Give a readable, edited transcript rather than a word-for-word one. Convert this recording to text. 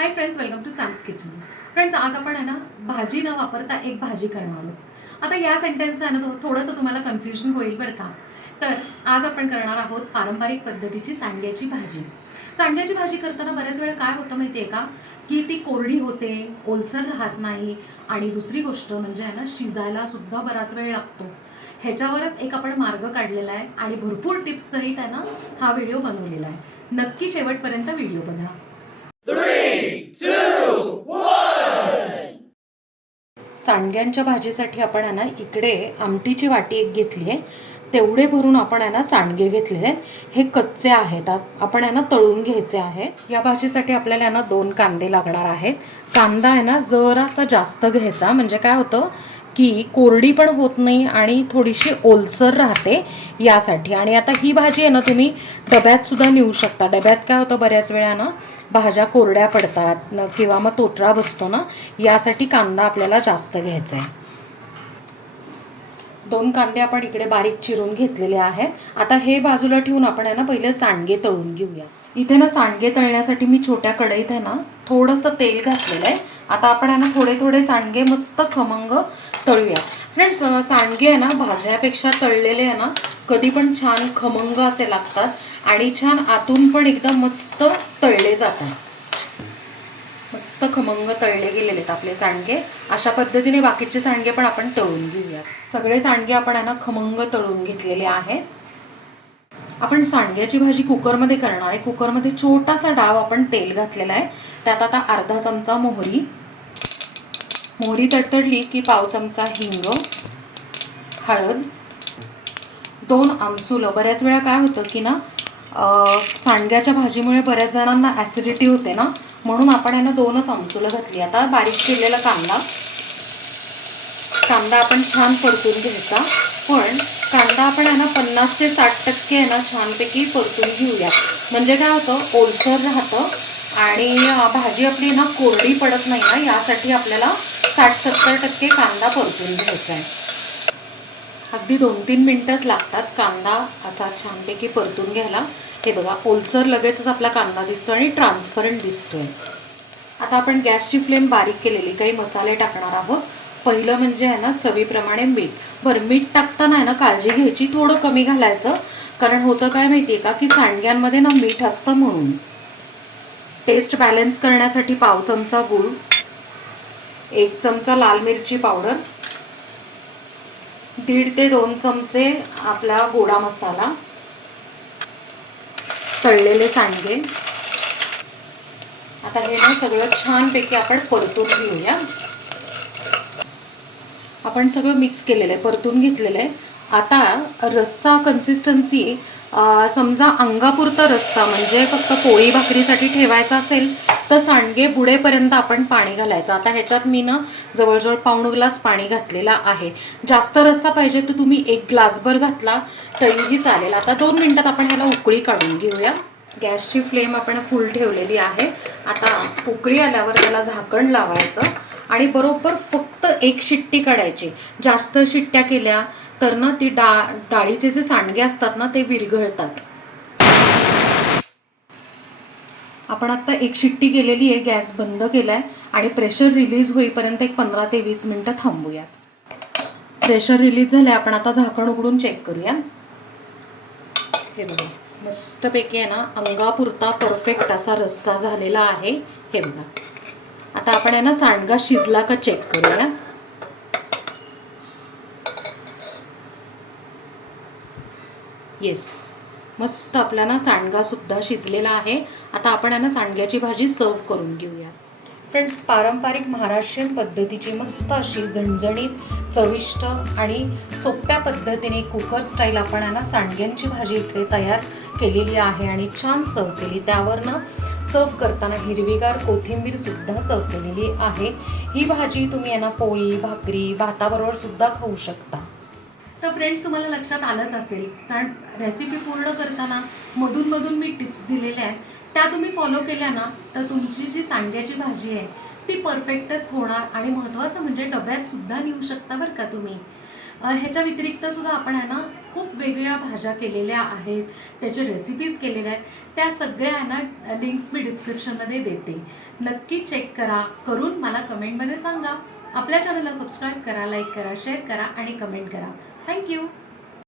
High friends, welcome to Sam's kitchen. Friends, आज आपण आहे ना भाजी न वापरता एक भाजी करणार आहोत. आता या सेंटेन्स आहे ना थोडंसं तुम्हाला कन्फ्युजन होईल बरं का. तर आज आपण करणार आहोत पारंपरिक पद्धतीची सांडग्याची भाजी. सांडग्याची भाजी करताना बऱ्याच वेळा काय होतं माहिती आहे का, की ती कोरडी होते, ओलसर राहत नाही आणि दुसरी गोष्ट म्हणजे आहे ना शिजायला सुद्धा बराच वेळ लागतो. ह्याच्यावरच एक आपण मार्ग काढलेला आहे आणि भरपूर टिप्स सहित आहे ना हा व्हिडिओ बनवलेला आहे. नक्की शेवटपर्यंत व्हिडिओ बघा. 3, 2, 1. सांडग्यांच्या भाजीसाठी आपण आहे ना इकडे आमटीची वाटी एक घेतली आहे. तेवढे भरून आपण आहे ना सांडगे घेतलेले आहेत. हे कच्चे आहेत, आपण आहे ना तळून घ्यायचे आहेत. या भाजीसाठी आपल्याला आहे ना 2 कांदे लागणार आहेत. कांदा आहे ना जरासा जास्त घ्यायचा, म्हणजे काय होतं की कोरडी पण होत नाही आणि थोडीशी ओलसर राहते यासाठी. आणि आता ही भाजी आहे ना तुम्ही डब्यात सुद्धा नेऊ शकता. डब्यात काय होतं बऱ्याच वेळा ना भाज्या कोरड्या पडतात न किंवा मग तोटरा बसतो ना, यासाठी कांदा आपल्याला जास्त घ्यायचा आहे. 2 कांदे आपण इकडे बारीक चिरून घेतलेले आहेत. आता हे बाजूला ठेवून आपण आहे ना पहिले सांडगे तळून घेऊया. इथे ना सांडगे तळण्यासाठी मी छोट्या कढईत आहे ना थोडंसं तेल घातलेलं आहे. आता आपण आहे ना थोडे थोडे सांडगे मस्त खमंग तळूया. फ्रेंड्स, सांडगे आहे ना भाजण्यापेक्षा तळलेले आहे ना कधी पण छान खमंग असे लागतात आणि छान आतून पण एकदम मस्त तळले जातात. मस्त खमंग तळले गेलेले आहेत आपले सांडगे. अशा पद्धतीने बाकीचे सांडगे पण आपण तळून घेऊयात. सगळे सांडगे आपण आहे ना खमंग तळून घेतलेले आहेत. आपण सांडग्याची भाजी कुकरमध्ये करणार आहे. कुकरमध्ये छोटासा डाव आपण तेल घातलेला आहे. त्यात आता अर्धा चमचा मोहरी तडतडली की पाव चमचा हिंग, हळद, 2 आमसुलं. बऱ्याच वेळा काय होतं की ना सांडग्याच्या भाजीमुळे बऱ्याच जणांना ॲसिडिटी होते ना, म्हणून आपण आहे ना 2च आमसुलं घातली. आता बारीक चिरलेला कांदा आपण छान परतून घ्यायचा. पण कांदा आपण आहे ना 50 ते 60% आहे ना छानपैकी परतून घेऊया. म्हणजे काय होतं ओलसर राहतं आणि भाजी आपली ना कोरडी पडत नाही ना, यासाठी आपल्याला 60-70% कांदा परतून घ्यायचा आहे. अगदी 2-3 मिनटंच लागतात कांदा असा छानपैकी परतून घ्यायला. हे बघा, ओलसर लगेचच आपला कांदा दिसतो आणि ट्रान्सपरंट दिसतोय. आता आपण गॅसची फ्लेम बारीक केलेली, काही मसाले टाकणार आहोत. पहिलं म्हणजे आहे ना चवीप्रमाणे मीठ. बरं, मीठ टाकताना आहे ना काळजी घ्यायची, थोडं कमी घालायचं. कारण होतं काय माहिती आहे का, की सांडग्यांमध्ये ना मीठ असतं म्हणून. टेस्ट बॅलन्स करण्यासाठी पाव चमचा गूळ, 1 चमचा लाल मिरची पावडर, 1.5 ते 2 चमचे आपला गोडा मसाला, तळलेले सांडगे. आता हे ना सगळं छानपैकी आपण परतून घेऊया. आपण सगळं मिक्स केलेलं आहे, परतून घेतलेलं आहे. आता रस्सा कन्सिस्टन्सी समजा अंगापुरता रस्सा, म्हणजे फक्त पोळी भाकरीसाठी ठेवायचा असेल तर सांडगे बुडेपर्यंत आपण पाणी घालायचं. आता ह्याच्यात मी ना जवळजवळ पाऊण ग्लास पाणी घातलेला आहे. जास्त रस्सा पाहिजे तर तुम्ही 1 ग्लासभर घातला तरीही चालेल. आता 2 मिनिटात आपण ह्याला उकळी काढून घेऊया. गॅसची फ्लेम आपण फुल ठेवलेली आहे. आता उकळी आल्यावर त्याला झाकण लावायचं आणि बरोबर फक्त 1 शिट्टी काढायची. जास्त शिट्ट्या केल्या तर ना ती डाळीचे जे सांडगे असतात ना ते विरघळतात. आपण आता 1 शिट्टी केलेली आहे, गॅस बंद केलाय आणि प्रेशर रिलीज होईपर्यंत एक 15 ते 20 मिनिटं थांबूया. प्रेशर रिलीज झालंय, आपण आता झाकण उघडून चेक करूया. हे बघा, मस्तपैकी आहे ना अंगापुरता परफेक्ट असा रस्सा झालेला आहे. हे बघा, आता आपण आहे ना सांडगा शिजला का चेक करूया. येस, मस्त आपला ना सांडगा सुद्धा शिजलेला आहे. आता आपण आहे ना सांडग्याची भाजी सर्व करून घेऊया. फ्रेंड्स, पारंपरिक महाराष्ट्रीयन पद्धतीची मस्त अशी झणझणीत चविष्ट आणि सोप्या पद्धतीने कुकर स्टाईल आपण आहे ना सांडग्यांची भाजी इकडे तयार केलेली आहे आणि छान सर्व केली. त्यावर ना सर्व करताना हिरवीगार कोथिंबीर सुद्धा सर्व केलेली आहे. ही भाजी तुम्ही आहे ना पोळी भाकरी भाताबरोबर सुद्धा खाऊ शकता. तर फ्रेंड्स, तुम्हाला लक्षात आलंच असेल, कारण रेसिपी पूर्ण करताना मधून मी टिप्स दिलेल्या आहेत. त्या तुम्ही फॉलो केल्या ना तर तुमची जी सांडग्याची भाजी आहे ती परफेक्टच होणार आणि महत्त्वाचं म्हणजे डब्यात सुद्धा नेऊ शकता बरं का तुम्ही. ह्याच्या व्यतिरिक्त सुद्धा आपण आहे ना खूप वेगवेगळ्या भाज्या केलेल्या आहेत, त्याचे रेसिपीज केलेल्या आहेत. त्या सगळ्या आहे ना लिंक्स मी डिस्क्रिप्शनमध्ये देते. नक्की चेक करा, करून मला कमेंटमध्ये सांगा. आपल्या चॅनलला सबस्क्राईब करा, लाईक करा, शेअर करा आणि कमेंट करा. थँक्यू.